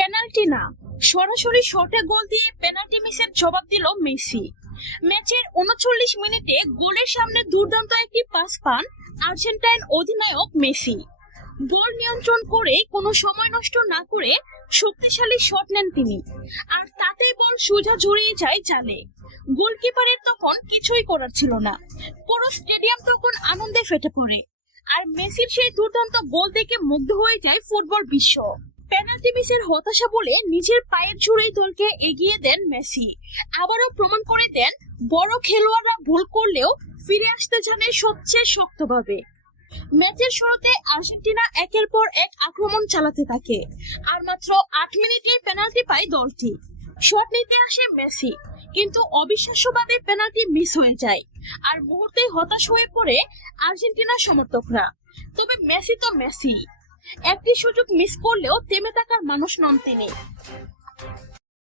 Penalty না, সরাসরি শটে গোল দিয়ে পেনাল্টি মিসের জবাব দিল মেসি। ম্যাচের ৩৯ মিনিটে গোলের সামনে দুর্দান্ত একটি পাস পান আর্জেন্টাইন অধিনায়ক মেসি। গোল নিয়ন্ত্রণ করে কোনো সময় নষ্ট না করে শক্তিশালী শট নেন তিনি, আর তাতেই বল সোজা জড়িয়ে যায় জালে। গোলকিপারের তখন কিছুই করার ছিল না। পুরো স্টেডিয়াম তখন আনন্দে ফেটে পড়ে, আর মেসির সেই দুর্দান্ত গোল দেখে মুগ্ধ হয়ে যায় ফুটবল বিশ্ব। পেনাল্টি মিসের হতাশা বলে নিজের পায়ের জোরেই দলকে এগিয়ে দেন মেসি। আবারও প্রমাণ করে দেন বড় খেলোয়াড়রা ভুল করলেও ফিরে আসতে জানে সবচেয়ে শক্তভাবে। ম্যাচের শুরুতে আর্জেন্টিনা একের পর এক আক্রমণ চালাতে থাকে, আর মাত্র ৮ মিনিটে পেনাল্টি পায় দলটি। শট নিতে আসে মেসি, কিন্তু অবিশ্বাস্যভাবে পেনাল্টি মিস হয়ে যায়, আর মুহূর্তেই হতাশ হয়ে পড়ে আর্জেন্টিনা সমর্থকরা। তবে মেসি তো মেসি, একটি সুযোগ মিস করলেও থেমে থাকার মানুষ নন তিনি।